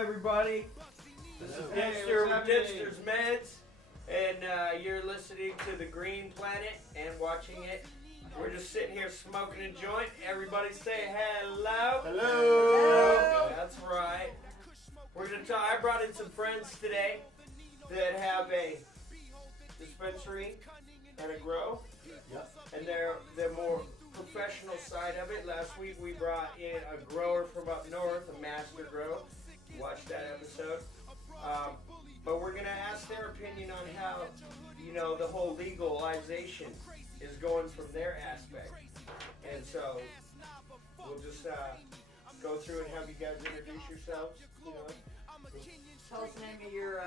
everybody. This is Dexter with Dexter's Meds, and you're listening to The Green Planet and watching it. We're just sitting here smoking a joint. Everybody say hello. Hello. That's right. We're gonna talk. I brought in some friends today that have a dispensary and a grow. Yep. And they're more professional side of it. Last week we brought in a grower from up north, a master grow. Watch that episode. But we're gonna ask their opinion on how, the whole legalization is going from their aspect. And so we'll just go through and have you guys introduce yourselves. Tell us the name of your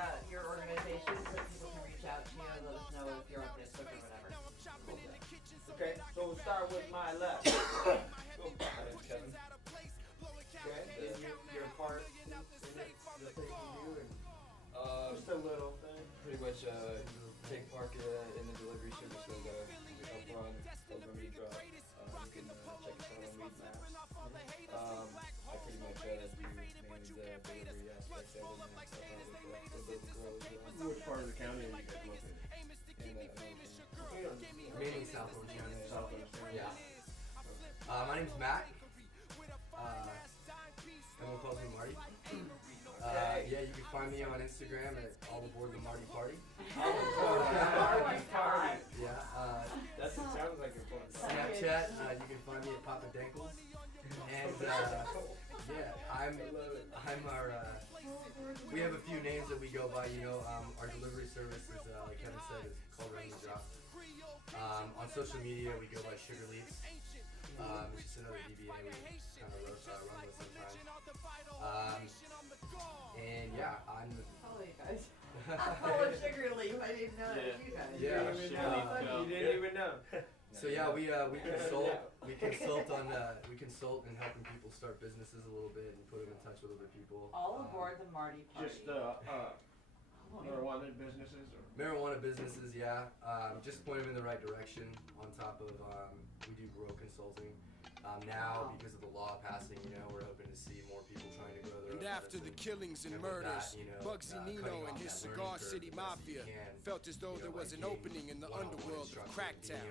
organization so people can reach out to you and let us know if you're on Facebook or whatever. Okay, so we'll start with my left. My name's Kevin. Okay, and you're part in it, the thing you do, and just a little thing. Pretty much take part in the delivery service that we help run over Meat Drop. You can check us out on Meat Maps. I pretty much do mainly the delivery aspect of it and stuff out with the grow as well. Which part of the county are you guys located? In Mainly South Orange County. Southwest County. Yeah. My name's Matt. Everyone calls me Marty. Yeah, you can find me on Instagram at All Aboard the Marty Party. Party. Yeah. That sounds like a fun. Snapchat, you can find me at Papa Dankles. And yeah, I'm our. We have a few names that we go by. Our delivery service is, like Kevin said, is called Run and Drop. On social media, we go by Sugar Leaves. It's just another DBA we kind of run with sometimes. And yeah, I'm. Hello, you guys. Oh, Sugar Leaf. I didn't know that was you guys. Yeah. You didn't even know. So yeah, we consult. We consult in helping people start businesses a little bit and put them in touch with other people. All aboard the Marty Party. Just marijuana businesses or? Marijuana businesses, yeah. Just point them in the right direction. On top of we do grow consulting. Now, because of the law passing, we're hoping to see more people trying to grow their own And after the business. killings and with murders, that, Bugsy cutting Nino off and his that Cigar learning City curve as best as Mafia you can. felt as though there was an opening in the underworld of Cracktown.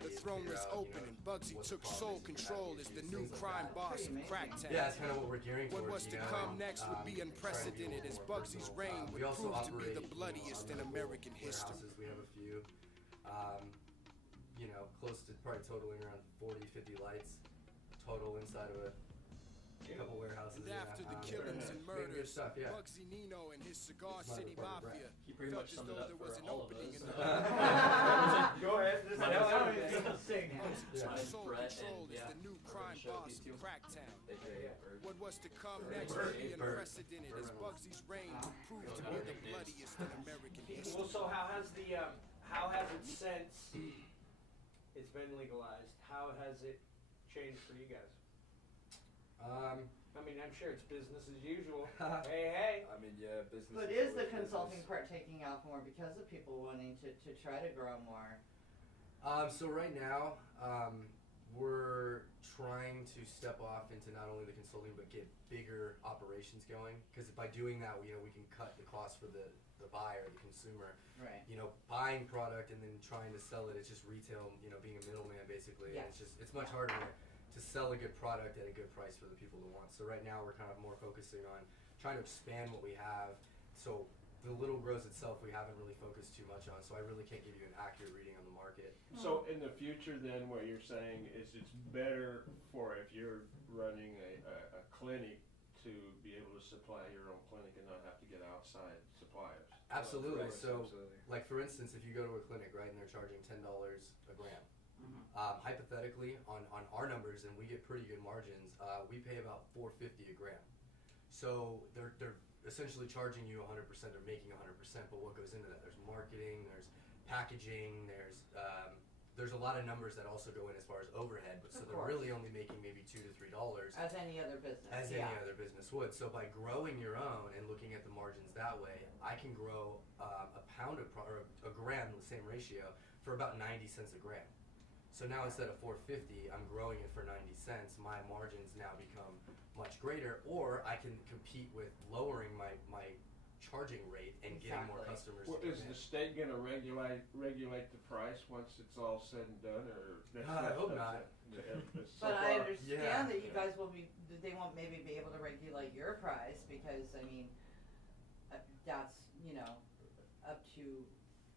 The throne was open and Bugsy took sole control as the new crime boss of Cracktown. Yeah, that's kind of what we're gearing What towards. was to come next would be unprecedented as Bugsy's reign would prove to be the bloodiest in American history. We have a few, close to probably totaling around 40, 50 lights total inside of a couple warehouses. And after the killings and murders, stuff, yeah. Bugsy Nino and his Cigar It's not City a part of Mafia He pretty felt much as summed though it up there for was an all of opening us. in the Go ahead. Just My tell name's everybody. Sing. Bugsy took My name's sole Brett, control and as yeah, the new we're crime gonna show boss these of two. Cracktown. AKA Bird. What was to come Bird. next would be Bird. unprecedented as Bugsy's reign would prove to be the bloodiest in American Well, history. so how has it since it's been legalized? How has it changed for you guys? I mean, I'm sure it's business as usual. Hey. I mean, yeah, business. But is the consulting part taking off more because of people wanting to try to grow more? So right now, we're trying to step off into not only the consulting but get bigger operations going. Because by doing that, we can cut the cost for the buyer, the consumer. Right. Buying product and then trying to sell it. It's just retail. Being a middleman basically. Yeah. And it's much harder to sell a good product at a good price for the people to want. So right now we're kind of more focusing on trying to expand what we have. So the little grows itself we haven't really focused too much on. So I really can't give you an accurate reading on the market. So in the future then what you're saying is it's better for if you're running a clinic to be able to supply your own clinic and not have to get outside suppliers. Absolutely. Correct, So absolutely. like for instance, if you go to a clinic, right, and they're charging $10 a gram. Hypothetically, on our numbers, and we get pretty good margins, we pay about $4.50 a gram. So they're essentially charging you 100% or making 100%. But what goes into that? There's marketing, there's packaging, there's a lot of numbers that also go in as far as overhead. But so Of they're course. really only making maybe $2 to $3 As any other business. as any other business would. So by growing your own and looking at the margins that way, I can grow a pound of or a gram, the same ratio, for about 90 cents a gram. So now instead of $4.50, I'm growing it for 90 cents. sense, my margins now become much greater, or I can compete with lowering my charging rate and getting more Exactly. customers. Well, to is come the in. state gonna regulate the price once it's all said and done, or? I hope not. But I understand Yeah. that you guys will be, they won't maybe be able to regulate your price because, I mean, that's, you know, up to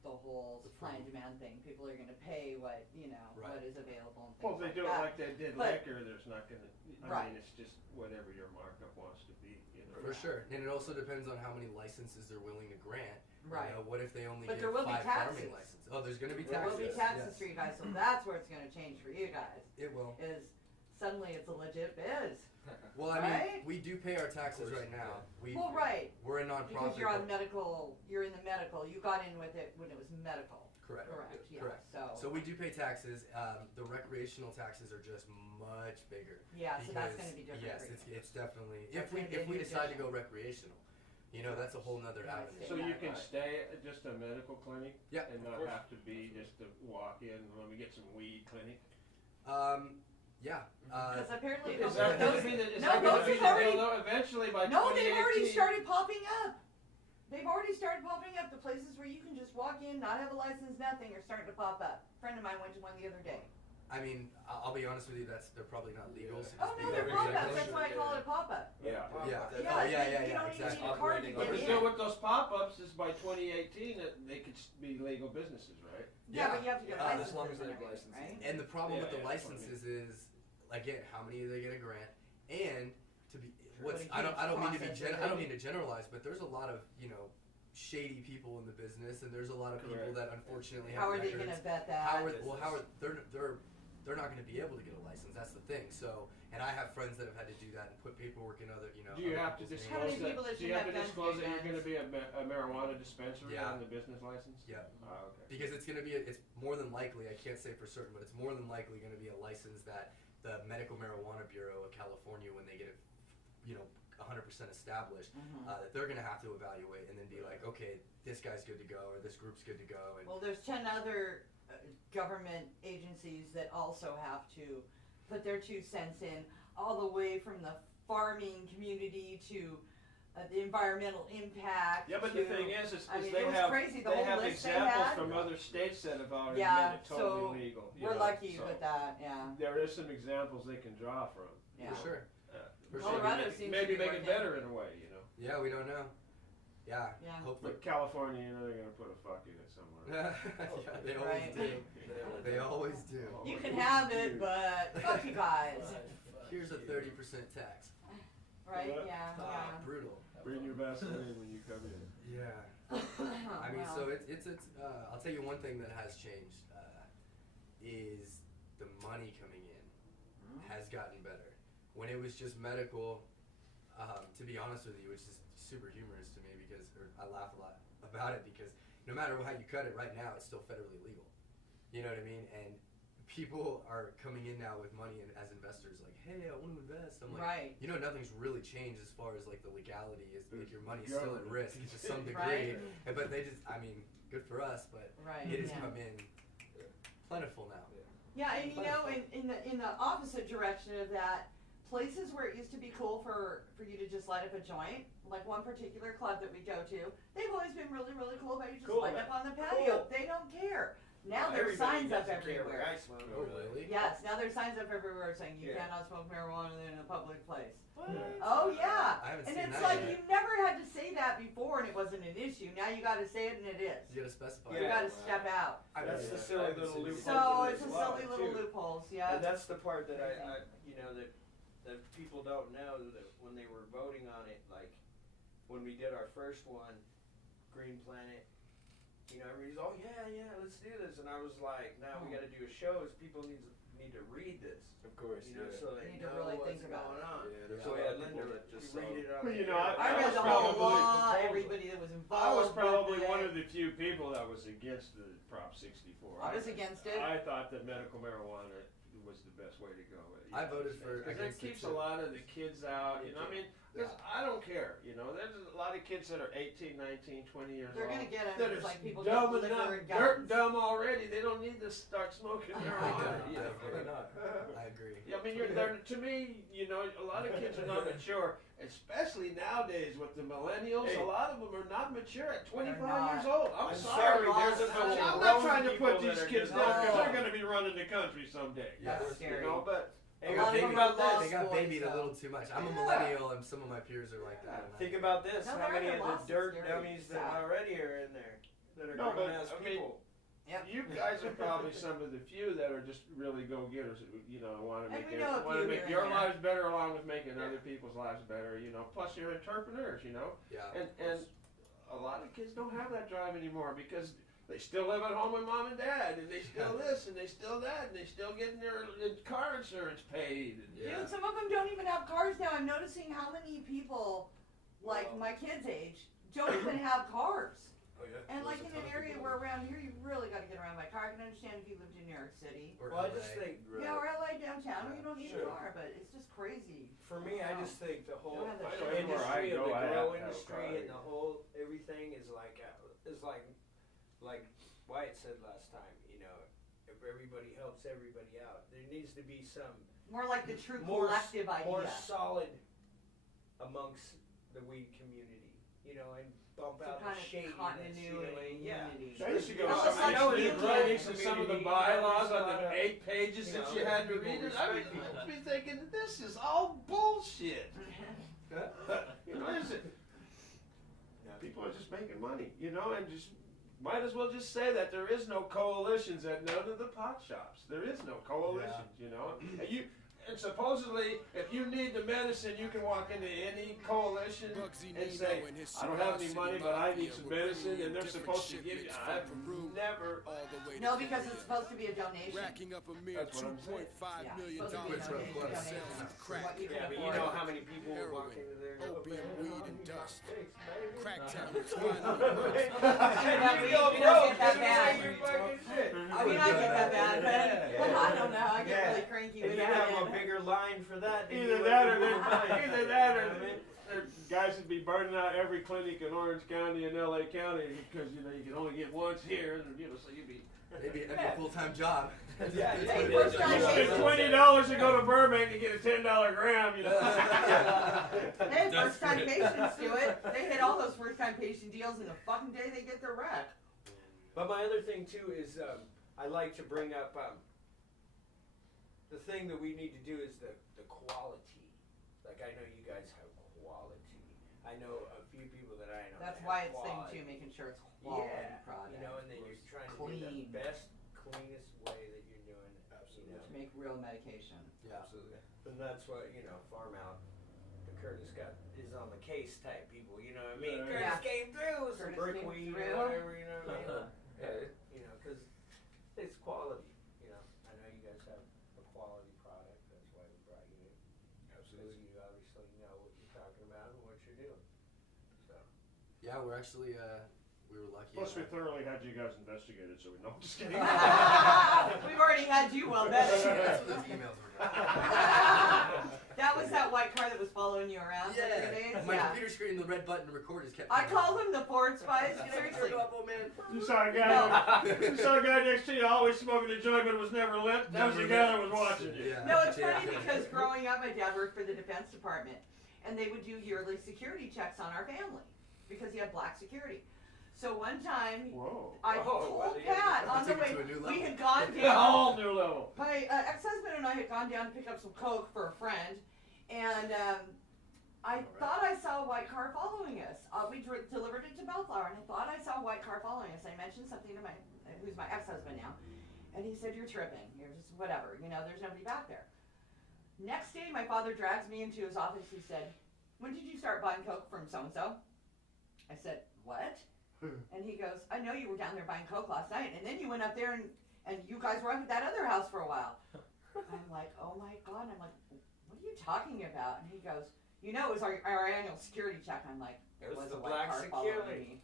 the whole supply and demand thing. People are gonna pay what, you know, Right. what is available and things Well, if they like do it that. like they did But- liquor, there's not gonna, I Right. mean, it's just whatever your markup wants to be, you know. For sure, and it also depends on how many licenses they're willing to grant. Right. You know, what if they only But give there will be 5 taxes. farming licenses? Oh, there's going to be There taxes. will be taxes yes. for you guys, so that's where it's gonna change for you guys, It will. is suddenly it's a legit biz. Well, I mean, Right? we do pay our taxes Of course, right now. We Well, right, we're a nonprofit. because you're on but- medical, you're in the medical, you got in with it when it was medical, Correct. correct, yeah, Correct. so. So we do pay taxes. The recreational taxes are just much bigger. Yeah, so that's because- gonna be different Yes, for you. it's definitely That's if we gonna be a new decide to addition. go recreational, you know, that's a whole nother Yeah, I avenue. see. So you that, can right. stay at just a medical clinic? Yeah, And of not course. have to be just to walk in, let me get some weed clinic? Yeah. Because apparently Is those, that gonna those, be the, is no, that gonna those be have the already- deal though? Eventually by no, they've already 2018 started popping up. They've already started popping up. The places where you can just walk in, not have a license, nothing, are starting to pop up. A friend of mine went to one the other day. I mean, I'll be honest with you. They're probably not legal. So Oh just no, be they're very pop-ups. careful. That's why I call it a pop-up. Yeah. Yeah. Yeah, Oh, yeah, you yeah, don't exactly. even need a card to Operating get But in. still with those pop-ups is by 2018 that they could be legal businesses, right? Yeah, but you have to get Yeah, licenses as long as they and have everything, licenses. right? And the problem Yeah, with the yeah, that's what I licenses is, again, how many are they going to grant? And to be, But it I don't mean to be keeps processing. I don't mean to generalize, but there's a lot of shady people in the business, and there's a lot of people Correct. that unfortunately How have are they records. gonna vet that? They're not going to be able to get a license. That's the thing. So, and I have friends that have had to do that and put paperwork in other, Do you other have to people's How many names. disclose people that, that do you should have to have guns disclose do that you're guns? gonna be a marijuana dispensary Yeah. on the business license? Yeah. Ah, okay. Because it's going to be, it's more than likely, I can't say for certain, but it's more than likely going to be a license that the Medical Marijuana Bureau of California, when they get it, 100% established, Mhm. that they're going to have to evaluate and then be like, okay, this guy's good to go or this group's good to go. And Well, there's 10 other government agencies that also have to put their 2 cents in, all the way from the farming community to the environmental impact. Yeah, but to, the thing is I mean, they it was have, crazy, the they whole have list they examples had. from other states that have already Yeah, made it totally so legal. you we're know, lucky so with that, yeah. There is some examples they can draw from. Yeah. For sure. For sure. Colorado maybe seems maybe to be make it working. better in a way, you know. Yeah, we don't know. Yeah. Yeah. Hopefully. But California, they're gonna put a fuck in it somewhere. Yeah, they always Right. do. They always do. You can have it, but fuck you guys. Here's a 30% tax. Right? What? Yeah, yeah. Brutal. Bring your Vaseline when you come in. Yeah. I mean, Well, so it's I'll tell you one thing that has changed is the money coming in has gotten better. When it was just medical, to be honest with you, which is super humorous to me because, or I laugh a lot about it because no matter how you cut it, right now it's still federally legal. You know what I mean? And people are coming in now with money and as investors, like, hey, I want to invest. I'm like, right. you know, nothing's really changed as far as like the legality is. Like your money's still at Government. risk to some Right. degree. But they just, I mean, good for us, but Right. it has yeah. come in plentiful now. Yeah, and you know, in the opposite direction of that, places where it used to be cool for you to just light up a joint, like one particular club that we go to, they've always been really, really cool about you just Cool, lighting man. up on the patio. Cool. They don't care. Now Well, there's everybody signs up doesn't care where everywhere. I smoke. Oh, really? Yes, now there's signs up everywhere saying you Yeah. cannot smoke marijuana in a public place. What? Oh yeah, I haven't and seen it's that like yet. you never had to say that before and it wasn't an issue. Now you got to say it and it is. You gotta specify. You Yeah. got to step out. That's the Yeah. silly I haven't little seen it. loophole. So in it's a this law, silly little too. loopholes, yeah. And that's the part that I you know, that people don't know that when they were voting on it, like when we did our first one, Green Planet, you know, everybody's, oh yeah, let's do this, and I was like, now we got to do a show. Is people need to read this, Of course, you know, yeah. so they Need to know really what's think about going it. on. Yeah, there's So a we lot had of people Linda that just read saw- it on Well, the you know, air. I read was the whole probably- law, everybody that was involved. I was probably with one it. of the few people that was against the Prop 64. I was against it. I thought that medical marijuana was the best way to go. I voted for because against it it keeps too. a lot of the kids out. You know, I mean, 'cause I don't care. You know, there's a lot of kids that are 18, 19, 20 years They're old. gonna get that it. are It's like people dumb get enough, liquor and dirt guns. dumb already. They don't need to start smoking marijuana. don't. You know? Definitely not. I agree. Yeah, I mean, to me, you know, a lot of kids are not mature, especially nowadays with the millennials. Hey. A lot of them are not mature at 25 not. years old. I'm, I'm sorry. sorry, there's a bunch of I'm not grown trying to people put these that are kids just- down because No. they're going to be running the country someday. Yeah. That's You scary. know, but Hey, A lot of think them about are lost this. They got boys, babied a though. little too much. I'm a Yeah. millennial, and some of my peers are like that. and Think about this. No, How they're many in of their the loss is dirt very dummies that sad. already are in there that are No, grown but, ass I mean, people? you guys are probably some of the few that are just really go-getters. You know, want to And make we know a few here and your there. lives better along with making other people's lives better. You know, plus you're entrepreneurs. You know. Yeah. And a lot of kids don't have that drive anymore because they still live at home with mom and dad, and they still this, and they still that, and they still getting their car insurance paid. And, Yeah. Dude, some of them don't even have cars now. I'm noticing how many people, like Well- my kids' age, don't even have cars. Oh, yeah. And like There's in a an ton of area people where around here you really got to get around by car. I can understand if you lived in New York City. Or Well, I LA. just think, Yeah, or LA downtown, you don't need Sure. a car, but it's just crazy. for me, I just think the whole Don't have that I shit. know everywhere I industry of go, the I have grow to have a industry car. and the whole everything is like Wyatt said last time. You know, if everybody helps everybody out, there needs to be some More like the true more collective idea. more solid amongst the weed community. You know, and bump Some out kind the of shadiness. continuity. You know, and yeah. unity. I used to go Well, to it's like some of you these can- writings and some of the bylaws on the 8 pages You that know, you had to people read it. I mean, respect people people. be thinking, this is all bullshit. You know, is it? People are just making money, you know, and just might as well just say that there is no coalitions at none of the pot shops. There is no coalitions, you know. And supposedly, if you need the medicine, you can walk into any coalition and say, I don't have any money, but I need some medicine, and they're supposed to give you. I've never. No, because it's supposed to be a donation. Racking up a mere That's what I'm saying. $2.5 Yeah, million supposed to be a Quid pro donation, quo. donation sales of for crack, what you can Yeah, but you afford. know how many people will walk into there and go, opium, "Man, weed, I and need my dust. fix, baby." Cracktown is You finally don't You get go that broke, bad. you ain't your fucking shit. I mean, I get that bad, but I don't know. I get Yeah. really cranky And with you have a that. bigger line for that. than Either you that would or for mine. either that You or know what I mean? there guys would be burning out every clinic in Orange County and LA County because you know you can only get once here, and you know so you'd be. Maybe a full-time job. Yeah, Hey, yeah. first time You spend patient. $20 to go to Burbank and get a $10 gram, you know. Hey, first time patients do it. They hit all those first time patient deals in the fucking day they get their rec. But my other thing too is I like to bring up the thing that we need to do is the quality. Like I know you guys have quality. I know a few people that I know. That's that why have it's thing quality. too, making sure it's quality Yeah, product. you know, and then you're trying to do Clean. the best, cleanest way that you're doing it. Absolutely. You To know? make real medication. Yeah. Absolutely. And that's what, you know, Farm Out, the Curtis got is on the case type people, you know what I mean? Yeah. Curtis came through with some Curtis came brickweed through. or whatever, you know what I mean? Hey. You know, because it's quality, you know. I know you guys have a quality product, that's why we brought you in. Because you obviously know what you're talking about and what you're doing. So. Yeah, we're actually we were lucky. Plus, we thoroughly had you guys investigated, so we know. I'm just kidding. We've already had you well vetted. That's what those emails were. That was that white car that was following you around for Yeah. 3 days? My Yeah. computer screen and the red button to record just kept. I coming call up. them the Ford Spies, seriously. Oh man. You saw a guy. You saw a guy next to you always smoking a joint, but it was never lit. That was the guy that was watching you. Yeah. No, it's Yeah. funny because growing up, my dad worked for the Defense Department, and they would do yearly security checks on our family because he had black security. So one time, Whoa. I Oh, well, told they- Pat on the Took it way, to a new we level. had gone A down. whole new level. My ex-husband and I had gone down to pick up some Coke for a friend, and I thought I saw a white car following us. We delivered it to Bellflower, and I thought I saw a white car following us. I mentioned something to who's my ex-husband now, and he said, "You're tripping. You're just whatever. You know, there's nobody back there." Next day, my father drags me into his office. He said, "When did you start buying Coke from so-and-so?" I said, "What?" And he goes, "I know you were down there buying Coke last night, and then you went up there and you guys were up at that other house for a while." I'm like, "Oh my God." I'm like, "What are you talking about?" And he goes, "You know, it was our annual security check." I'm like, It was a the white black car following security. me."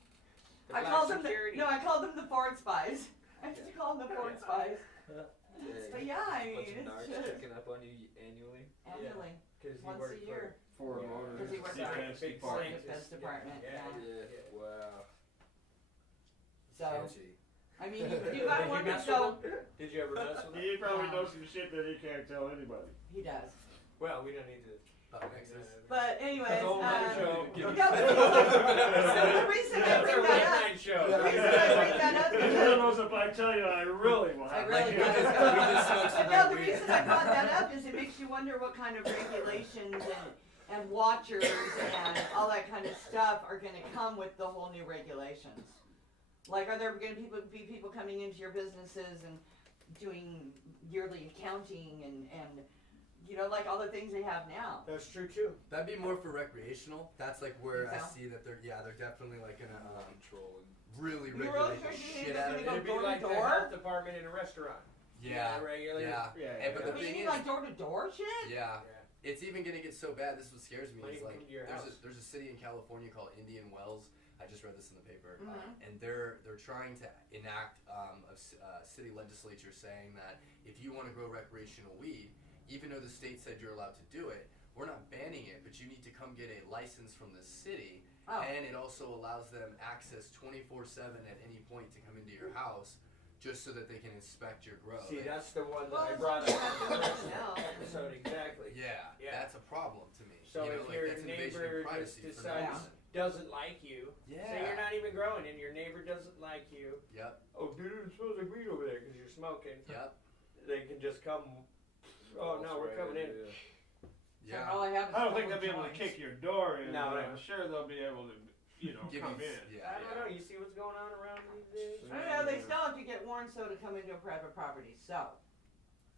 The I black called them security. I called them the Ford Spies. I used to call them the Ford Spies. But yeah, I bunch mean, of narcs it's just checking up on you annually. annually, Because he once worked a year. For Yeah. motors, Because he works for defense big department. Defense department, yeah. Yeah. Wow. So, Sketchy. I mean, you gotta Did you wonder, mess so, with him? Did you ever mess with him? He probably knows some shit that he can't tell anybody. he does. Well, we don't need to. About Nexus. But anyways, That's a whole nother show. no, the reason I That's our bring late that night show. up, the reason I bring that up Who is knows if I tell you I really want I to. really we do. just smoked some No, the weed. reason I brought that up is it makes you wonder what kind of regulations and watchers and all that kind of stuff are going to come with the whole new regulations. Like, are there going to be people coming into your businesses and doing yearly accounting and you know, like all the things they have now? That's true too. That'd be more for recreational. That's like where Think I so? see that they're definitely like gonna Control and really You really regulate the think shit it's out of gonna It'd it. be door to like the door? health department in a restaurant. Yeah, Regular. yeah. Yeah, And, but the But you thing mean is, like door-to-door shit? yeah, it's even gonna get so bad. This is what scares me. Might Is even like come to your house. there's a city in California called Indian Wells. I just read this in the paper, Mhm. and they're trying to enact a city legislature saying that if you want to grow recreational weed, even though the state said you're allowed to do it, we're not banning it, but you need to come get a license from the city, Oh. and it also allows them access 24/7 at any point to come into your house, just so that they can inspect your grow. See, that's the one that Well, I as brought long as up you're in the not first doing it now. episode. Exactly. Yeah, Yeah. that's a problem to me. So you know, if like, your that's invasion neighbor of privacy just for no decides reason. doesn't like you, Yeah. say you're not even growing and your neighbor doesn't like you. Yep. Oh, dude, it smells like weed over there because you're smoking. Yep. They can just come. Oh no, we're coming in. Yeah. So all I have is I don't think they'll public be able to joints. kick your door in, No, but no. I'm sure they'll be able to, Give come you, in. yeah, I don't know. You see what's going on around these days? I don't know, they still have to get warrants though to come into a private property. So,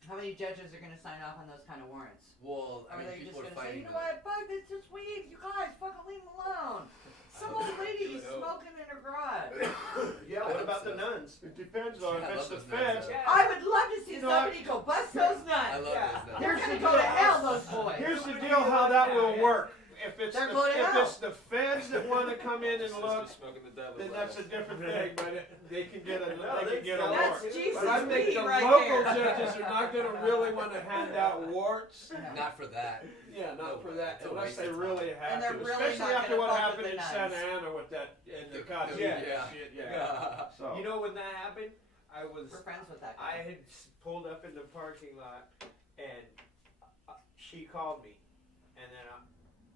how many judges are going to sign off on those kind of warrants? Well, Or I are mean, they just people going are to say, fighting. you know what, fuck, it's just weed, you guys, fucking leave them alone. Some old lady is smoking in her garage. Yeah. I What hope about so. the nuns? It depends on Yeah, I if it's love the those nuns, feds. though. Yeah. I would love to see You know, somebody go bust those I nuts. love Yeah. those nuts. They're going to go to hell, those boys. Here's the deal how that will work. If it's They're the, going if out. it's the feds that want to come in and look, smoking the devil's then that's a lettuce. different thing. But they can get a No, they can get a that's- warrant. That's Jesus But I think weed the right local there. judges are not going to really want to hand out warrants. Not for that. Yeah, not for No, that, it's a unless waste they of really time. have And they're to. really Especially not after gonna what fuck happened with in the Santa nuns. Ana with that and the The- cops. yeah. Shit, Yeah. So You know when that happened? I was. We're friends with that I guy. had pulled up in the parking lot, and she called me, and then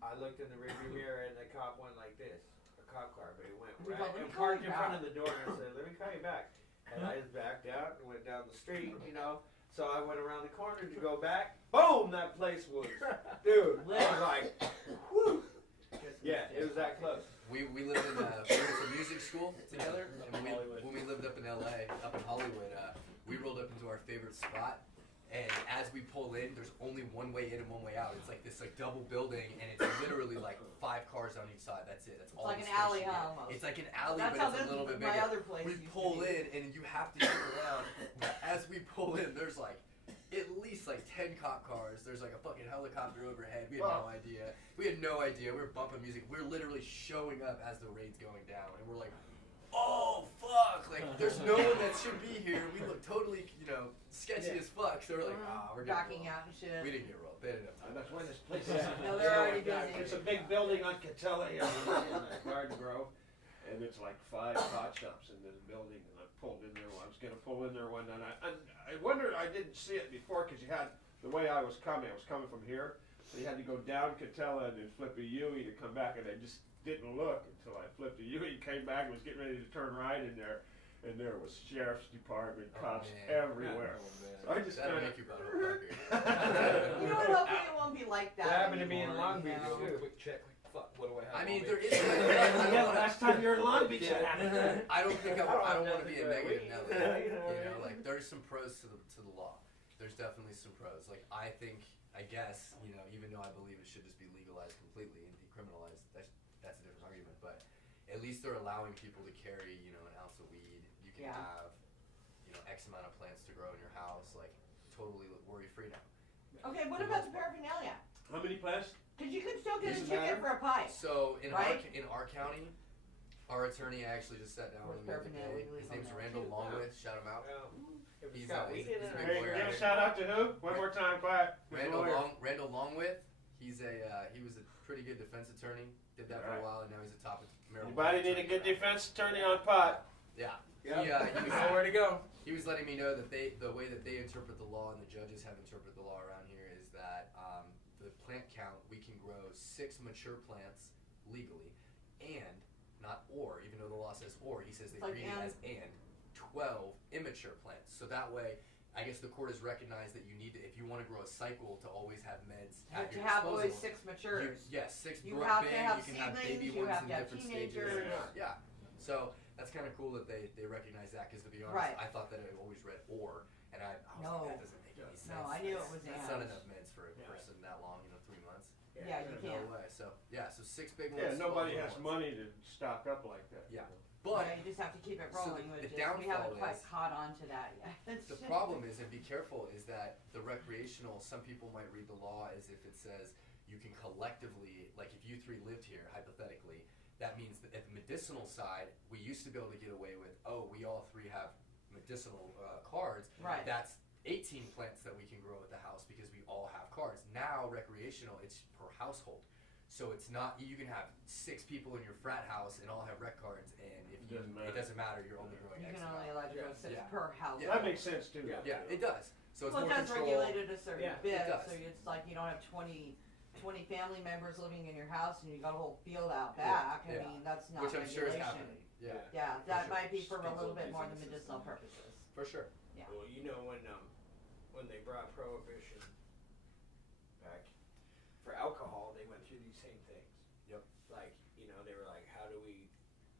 I looked in the rearview mirror, and the cop went like this, a cop car, but he went We right go, "Let me and call parked you in front back." of the door, and I said, "Let me call you back." And I just backed out and went down the street, you know. So I went around the corner to go back. Boom! That place was, dude. I was like, whew. Yeah, it was that close. We lived in we went to music school together, and when we lived up in LA, up in Hollywood, we rolled up into our favorite spot. And as we pull in, there's only one way in and one way out. It's like this double building, and it's literally like 5 cars on each side. That's it. That's all. like the an space alley you get. almost. It's like an alley, That's but how it's this a little bit my bigger. other place We used to pull be. in, and you have to turn around. As we pull in, there's like at least like 10 cop cars. There's like a fucking helicopter overhead. We had no idea. We had no idea. We were bumping music. We're literally showing up as the raid's going down, and we're like, oh fuck! Like there's no one that should be here. We look totally, sketchy as fuck. So we're like, we're getting Backing rolled. out and shit. We didn't get rolled. They didn't have time. that's why this place Yeah. is. No, they're already busy. It's a big building on Catella here in the Garden Grove, and it's like 5 pot shops in this building. And I pulled in there. I was gonna pull in there one night. I wondered I didn't see it before because you had the way I was coming. I was coming from here, so you had to go down Catella and then flip a U-E to come back, and I just didn't look until I flipped a U-E, came back, and was getting ready to turn right in there, and there was sheriff's department, cops man. everywhere. Oh, man. So I just That'll kinda, make you better, fucker. You know what? Hopefully it won't be like that. That happened to me in anymore, Long you Beach, know? too. Quick check. Fuck. What do I have? I mean, on there me? is. I yeah, don't last time you were in Long Beach, Yeah. it happened. I don't think I don't want to be a nothing but negative weed, Nelly. you know, You know, like there's some pros to the law. There's definitely some pros. Like I guess, even though I believe it should just be legalized completely and decriminalized, that's a different argument. But at least they're allowing people to carry, an ounce of weed. You can Yeah. have, X amount of plants to grow in your house, like totally worry free now. Okay, what about the paraphernalia? How many plants? Because you can still get a Doesn't ticket matter. for a pipe. So in Right? our county, our attorney actually just sat down Where's with me the other paraphernalia day. legally His name's on there? Randall Longwith. Shout him out. If it's He's, got he's, weed in he's it, a big Hey, lawyer give out a here. shout out to who? One more time, quiet. Randall Longwith. He's he was a pretty good defense attorney. Did that for a Alright. while, and now he's a top marijuana Anybody need a attorney good around defense attorney on pot? here. Yep. Yeah. He You know where to go. He was letting me know that the way that they interpret the law and the judges have interpreted the law around here is that the plant count, we can grow 6 mature plants legally, and not or, even though the law says or, he says they Like read it as and 12 immature plants. So that way, I guess the court has recognized that you need to, if you want to grow a cycle, to always have meds You have at to your have disposal. always 6 matures. Yes, 6 You grow have big, to have you can have seedlings, baby you ones have in to have different teenagers. stages. Yeah. So that's kind of cool that they recognize that, because to be honest, Right. I thought that I always read or, and I was No. like, that doesn't make any sense. No, I knew it was That's not and. enough meds for a Yeah. person that long, 3 months. Yeah, you No can't. way. So yeah, so 6 big ones. Yeah, 12 nobody little has ones. money to stock up like that. Yeah. you know. But Yeah, you just have to keep it so the- rolling, the which is, we downfall haven't quite is- caught on to that yet. the problem is, and be careful, is that the recreational, some people might read the law as if it says you can collectively, like if you 3 lived here, hypothetically, that means that at the medicinal side, we used to be able to get away with, we all 3 have medicinal cards. Right. That's 18 plants that we can grow at the house because we all have cards. Now, recreational, it's per household. So it's not, you can have 6 people in your frat house and all have rec cards, and if you, Doesn't matter. it doesn't matter, you're only growing You X can amount. only allow to grow Yeah. 6 Yeah. per house. Yeah. That makes sense too. Yeah. Yeah, it does. So it's Well, it more does control. regulate it a certain Yeah, it bit, does. so it's like you don't have 20 family members living in your house and you got a whole field out Yeah, back. yeah. I mean, that's not Which I'm sure is regulation. happening. Yeah, Yeah, that sure. might be for a People little bit more abusing than the medicinal system. purposes. for sure. Well, you know when they brought prohibition back for alcohol, they went through these same things. Yep. Like, they were like, how do we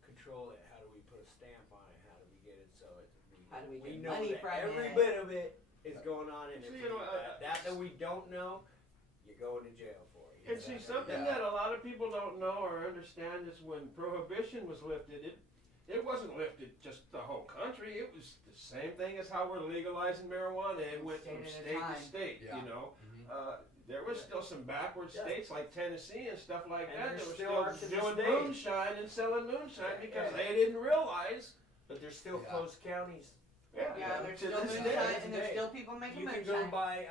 control it? How do we put a stamp on it? How do we get it so How do we we get know money that from every it? bit of it is going on, and See, if you know, that we don't know, you're going to jail for it. And see, something that a lot of people don't know or understand is when prohibition was lifted, it wasn't lifted just the whole country. It was the same thing as how we're legalizing marijuana. It went from State at a state to time. state. Yeah. You know, Mhm. there was still some backward Yeah. states like Tennessee and stuff like And that there that were still still are to this doing day. moonshine and selling moonshine Yeah, because yeah. they didn't realize. But there's still Yeah. closed counties. Yeah, there's to still this moonshine day. and there's still people making You can moonshine. go buy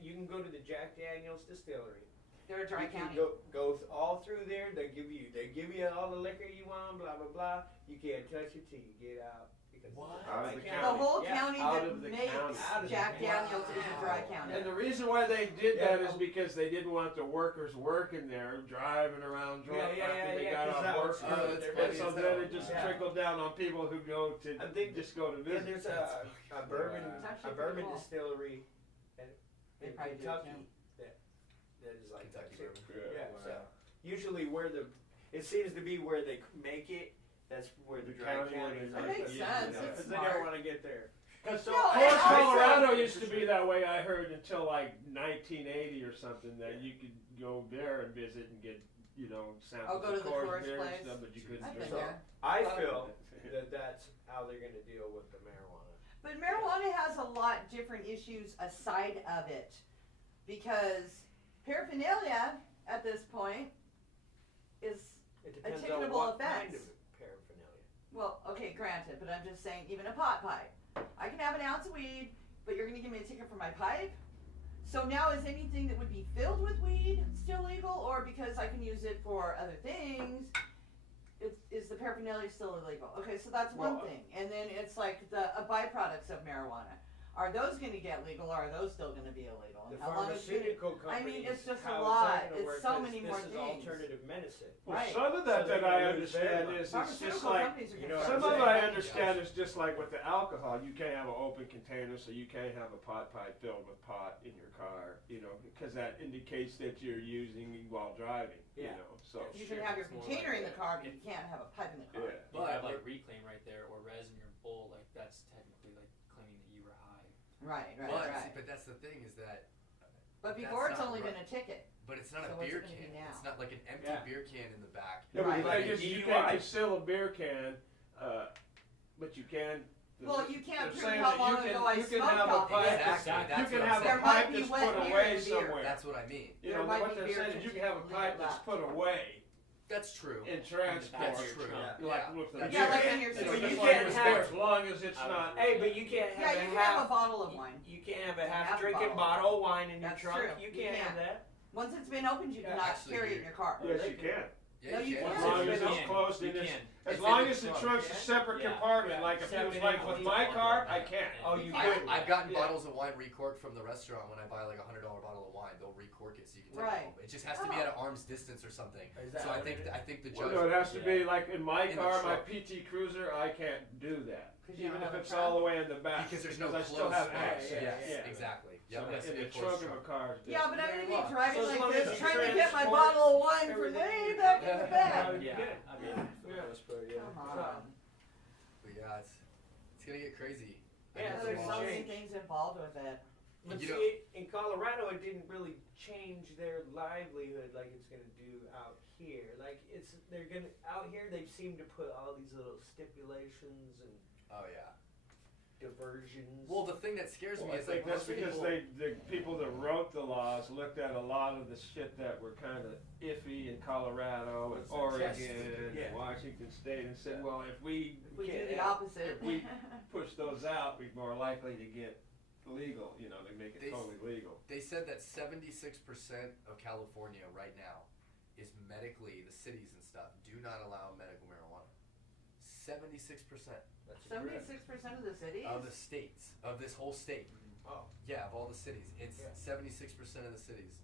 you can go to the Jack Daniels distillery. They're a dry You can county. go all through there. They give you all the liquor you want. Blah blah blah. You can't touch it till you get out because it's What? a Out dry of the The county. whole Yeah. county Out that of the makes county. Out of the Jack county. Daniels is a dry Wow. county. And the reason why they did that Yeah. is because they didn't want the workers working there driving around drunk Yeah, after they yeah, got 'cause off that work. was Oh, that's they're funny And so as then hell. it just Yeah. trickled down on people who go to I think- just go to And visit. there's a bourbon It's actually a bourbon pretty cool. distillery They in probably do, Kentucky too. that is like Kentucky that too. bourbon. Yeah. Wow. So usually it seems to be where they make it. That's where the The dry county where counties they are. That makes Yeah, sense. yeah. It's Because they smart. don't want to get there. Because No, of and course also- Colorado used to be that way. I heard until like 1980 or something that you could go there and visit and get samples go to of the Coors Coors beer and place. stuff, but you couldn't I've drink been it. there. I feel that that's how they're going to deal with the marijuana. But marijuana has a lot different issues aside of it, because paraphernalia at this point is, It depends on ticketable what kind offense. of paraphernalia. well, okay, granted, but I'm just saying, even a pot pipe. I can have an ounce of weed, but you're going to give me a ticket for my pipe? So now is anything that would be filled with weed still legal, or because I can use it for other things, is the paraphernalia still illegal? Okay, so that's one Well, thing. And then it's like the byproducts of marijuana. Are those going to get legal, or are those still going to be illegal? The And how long is it gonna- pharmaceutical companies. I mean, it's just a how is lot. that gonna It's work? so 'Cause many more This is things. alternative medicine. Well, Right. some of So that they're that I gonna lose their understand money. is it's Pharmaceutical just like companies are you gonna know, start some of I'm it saying I that. understand is just like with the alcohol. You can't have an open container, so you can't have a pot pipe filled with pot in your car. Because that indicates that you're using while driving. Yeah. So You can have your It's more container like in the that. car, but you can't have a pipe in the car. yeah. You But have like reclaim right there or res in your bowl, like that's technically like claiming that you were high. Right, right, But, right. but that's the thing is that. But that's before it's not only right. been a ticket. But it's not So a what's beer it gonna be can. now? It's not like an empty Yeah. beer can in the back. Yeah, but Right. you Like can't a just you DUI. can't conceal a beer can, but you can. Well, you can't they're prove saying how that long you can, ago I you can smoked have a off pipe. it. Exactly. You That's can what have I'm a There saying. might pipe be that's wet put beer away in the beer. somewhere. That's what I mean. You There know might what be they're beer saying is that you you can have a can pipe leave that's left. put away, That's true. in transport. That's true. Like with the Yeah, like beer. in your You know, city. But you as long can't as have- as long as it's not. Hey, but you can't Yeah, have you a can half. have a bottle of wine. You can't have a Half half a drinking bottle. bottle of wine in your That's trunk. true. You You can't have can't. that. Once it's been opened, you Yeah, cannot actually, carry it in you- your car. Yes, you can. Yeah, No, you can. can't. As long as You it's can. closed You in this. can. As It's long in as the trunk. trunk's a separate Yeah. compartment, Yeah. like if it was Separate like with my in- car, I can't. Oh, you Yeah. couldn't. I've gotten Yeah. bottles of wine recorked from the restaurant when I buy like $100 bottle of wine. They'll recork it so you can take Right. it home. It just has to be Oh. at an arm's distance or something. Is that So I what think it is? I think the Well, judge. no, it has to be like in my In the car, my truck. PT Cruiser, I can't do that. 'Cause you Even don't if have a it's trunk? all the way in the back. Because there's no I closed still have space. access. Yes, Yeah. exactly. Yep, So it has to in be the a closed trunk of a trunk. car. is Yeah, but I'm different. gonna be driving So as like long this, as you trying to get my transport bottle of wine from everything way you- back in the back. Yeah. I mean, for the Yeah. most part, yeah. Come on. But yeah, it's gonna get crazy. I Yeah, think There's it's a so lot. many change. things involved with it. But You see, in Colorado, it didn't really change their livelihood like it's gonna do out here. Like they're gonna out here. They seem to put all these little stipulations and Oh yeah. diversions. Well, the thing that scares me Well, I is like think that's most because people, the people that wrote the laws looked at a lot of the shit that were kind of iffy in Colorado and It's Oregon tested, yeah. and Washington State and said, Yeah. well, if we If we do can't the have- opposite. if we push those out, we're more likely to get legal. You know, they make it They- totally legal. they said that 76% of California right now is medically, the cities and stuff do not allow medical marijuana. 76% That's correct. 76% of the cities? of the states, of this whole state. Oh. Yeah, of all the cities. It's Yeah. 76% of the cities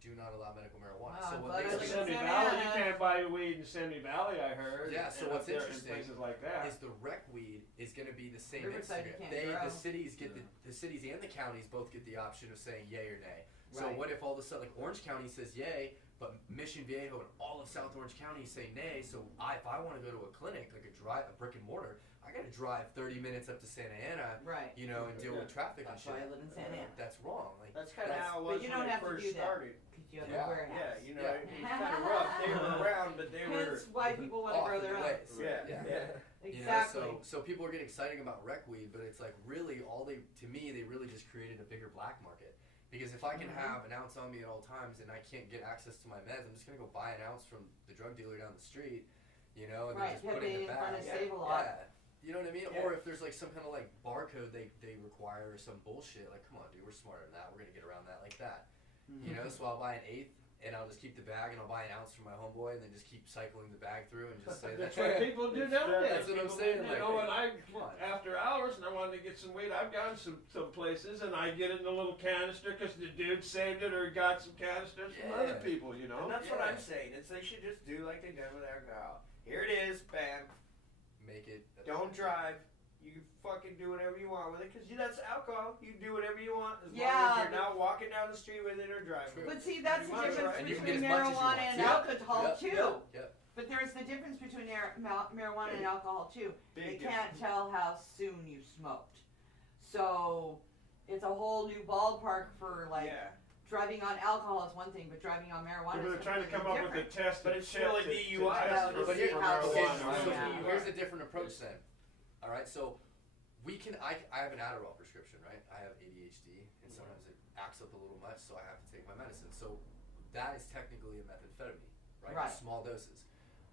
do not allow medical marijuana. Wow, So I'm what glad I they live in say Semi Santa Valley, you Ana. can't buy weed in Semi Valley, I heard. Yeah, so and what's up there interesting in places like that. is the rec weed is going to be the same Riverside, you Instagram. can't They, grow. the cities get the cities and the counties both get the option of saying yay or nay. So Right. what if all of a sudden, like Orange County says yay, but Mission Viejo and all of South Orange County say nay? So if I want to go to a clinic, like a brick and mortar, I got to drive 30 minutes up to Santa Ana, Right. you know, and deal with traffic That's and why I shit. live in Santa Ana. That's wrong. Like That's kind of that's- how it But was you when don't they have to first do that. started. Because you have Yeah. a warehouse. Yeah, you know, Yeah. it was kind of rough. They were around, but they were. Hence why people want to off grow in their the own. ways. Yeah, Yeah. yeah. Exactly. You know, so people are getting excited about rec weed, but it's like really to me, they really just created a bigger black market. Because if I can Mhm. have an ounce on me at all times and I can't get access to my meds, I'm just gonna go buy an ounce from the drug dealer down the street, you know, and Right, then just put it in Pepe the in front bag. of Yeah. Save-A-Lot. Yeah. You know what I mean? Yeah. Or if there's like some kind of like barcode they require or some bullshit, like come on dude, we're smarter than that. We're gonna get around that like that. You know, so I'll buy an eighth and I'll just keep the bag and I'll buy an ounce for my homeboy and then just keep cycling the bag through and just say That's that. what people do nowadays. That's what I'm People saying, do, like, you know, when I come on. after hours and I wanted to get some weed, I've gone some places and I get it in a little canister because the dude saved it or got some canisters from other Yeah. people. You know. And that's what Yeah. I'm saying. It's they should just do like they done with alcohol. Here it is, bam. Make it. Don't drive. You can fucking do whatever you want with it because that's alcohol. You can do whatever you want as long Yeah, as you're but- not walking down the street with it or driving. True. with it. But see, that's the Pretty much, difference right? You can between get as much as you marijuana want. and Yep. alcohol Yep. too. Yep. But there's the difference between marijuana and alcohol too. Big They difference. can't tell how soon you smoked. So it's a whole new ballpark for like Yeah, driving on alcohol is one thing, but driving on marijuana People is are trying to come completely up with a different. test, But that it's check still a to DUI. test Yeah, for but here- how marijuana. it so is. Yeah. here's a different approach then. All right, so we can. I have an Adderall prescription, right? I have ADHD, and sometimes it acts up a little much, so I have to take my medicine. So that is technically a methamphetamine, right? Right. Small doses.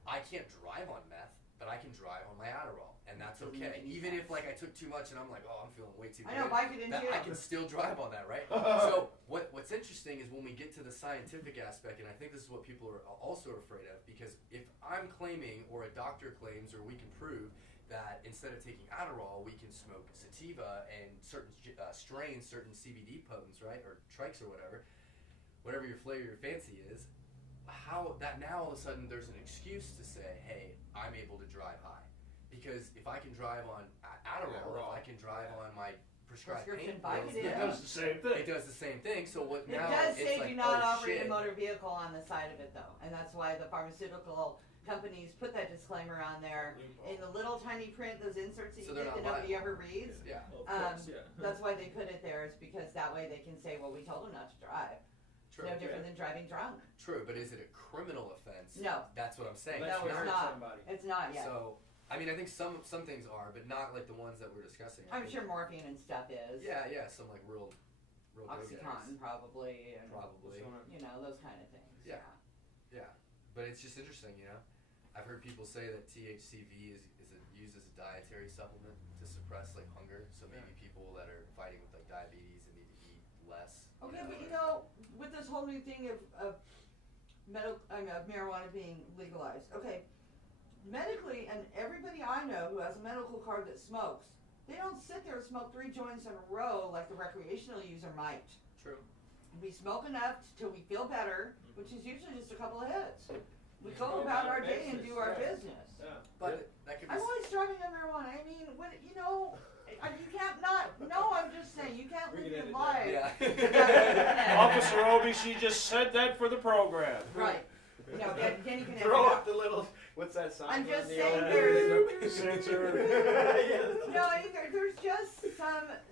I can't drive on meth, but I can drive on my Adderall, and that's Doesn't okay. make any Even sense. if like I took too much and I'm like, oh, I'm feeling way too I know, good. Mike didn't That you? I can still drive on that, right? So what's interesting is when we get to the scientific aspect, and I think this is what people are also afraid of, because if I'm claiming or a doctor claims or we can prove that instead of taking Adderall, we can smoke sativa and certain strains, certain CBD potents, right, or trikes or whatever your flavor, your fancy is, how that now all of a sudden there's an excuse to say, hey, I'm able to drive high. Because if I can drive on Adderall, if I can drive on my prescribed pain Prescription pills, Vicodin. It does the same thing. it does the same thing. So what It now? does it's say like, do not oh, operate shit. a motor vehicle on the side of it though, and that's why the pharmaceutical companies put that disclaimer on there in the little tiny print, those inserts that So you they're get that not nobody liable. ever reads. Yeah. Of Um, course, yeah. That's why they put it there, is because that way they can say, well, we told them not to drive. True. It's no different than driving drunk. True, but is it a criminal offense? No, That's what I'm saying. Unless No, you it's hurt not. somebody. it's not yet. So, I mean, I think some things are, but not like the ones that we're discussing. I I'm think- sure morphine and stuff is. Yeah, some like real go-getters. Oxycontin probably, and Probably. you know, those kind of things. Yeah. Yeah, but it's just interesting, you know. I've heard people say that THCV is used as a dietary supplement to suppress like hunger. So maybe people that are fighting with like diabetes and need to eat less. Okay, but you know, with this whole new thing of marijuana being legalized, okay, medically, and everybody I know who has a medical card that smokes, they don't sit there and smoke 3 joints in a row like the recreational user might. True. We smoke enough till we feel better, which is usually just a couple of hits. We go about our day and do our business. Yeah. But that could be. I'm always driving on marijuana. I mean, when you know, you can't not. No, I'm just saying you can't live your life. Yeah. Officer Obi, she just said that for the program. Right. No, then you can Throw up the little, what's that sign? I'm just on the saying old- there's Yeah. no. There's just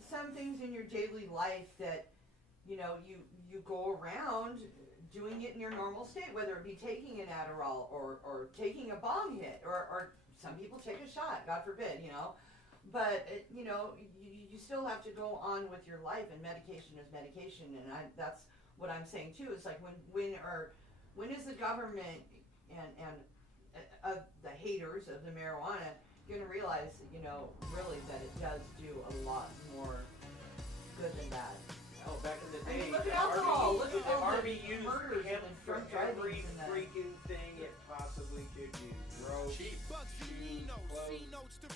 some things in your daily life that you know you go around doing it in your normal state, whether it be taking an Adderall or taking a bong hit, or some people take a shot, God forbid, you know. But, you know, you still have to go on with your life, and medication is medication, and that's what I'm saying too. It's like when is the government and the haters of the marijuana going to realize, you know, really that it does do a lot more good than bad? Oh, back in the I day, mean, look at alcohol. Look at the all the Army used murders hemp and for drug every drivings and that. freaking thing it possibly could use. Rope, Cheap. shoes, clothes,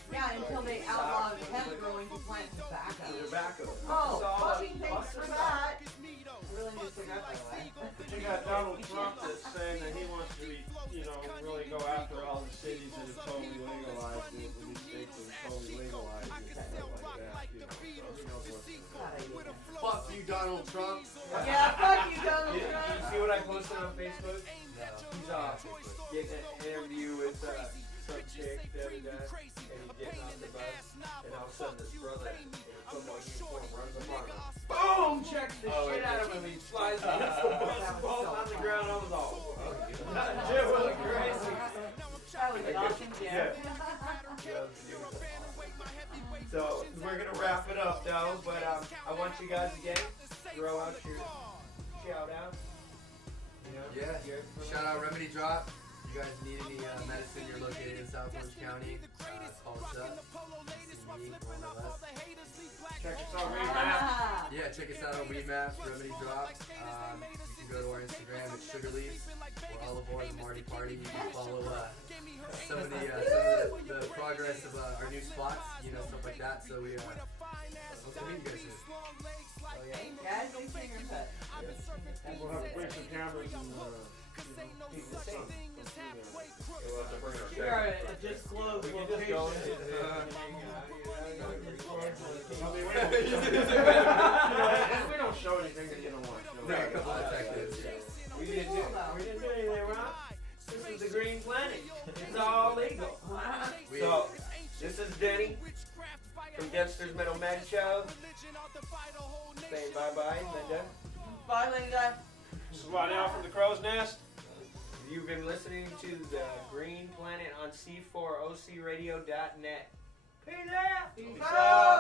Yeah, until they outlawed hemp growing to plant tobacco. tobacco. Oh, It's all fucking a- thanks for that. I really need to take that by the way. You got Donald Trump that's saying that he wants to be, you know, really go after all the cities that have totally legalized it, and these states that have totally legalized it, and stuff like that, you know. So who knows what's God, I hate him. Fuck you, Donald Trump. Yeah, fuck you, Donald You Trump. see what I posted on Facebook? No. He's getting an interview with some chick the other day, and he's getting off the bus, and all of a sudden this brother in a football uniform runs up on him. Boom! Checks the shit out of him. He flies and hits the bus, falls on the ground. I was all, it was crazy. That was an awesome jam. So we're gonna wrap it up though, but I want you guys again throw out your shout out. You know, Yeah. your- Shout out Remedy Drop. You guys need any medicine, you're located in South Orange County, call us up. See me, one of us. Check us out, Remap. Yeah, check us out on Weedmaps, Remedy Drop. You can go to our Instagram at Sugarleaf. We're all aboard the Marty Party. You can follow some of the progress of our new spots, you know, stuff like that. So we hope to meet you guys soon. Oh, yeah. Yeah, it's big finger cut. We'll have to bring some cameras and, you know, people the same. We'll have to bring our We are a disclosed We can just go. location. I mean, we don't show anything that you don't want. Bring a couple of detectives. We didn't do anything wrong. This is the Green Planet. It's all legal. So, this is Denny from Dexter's Metal Mag Show. Saying bye-bye, Linda. Bye, Linda. This is Lionel from the Crow's Nest. You've been listening to the Green Planet on C4OCRadio.net. Peace out! Peace out.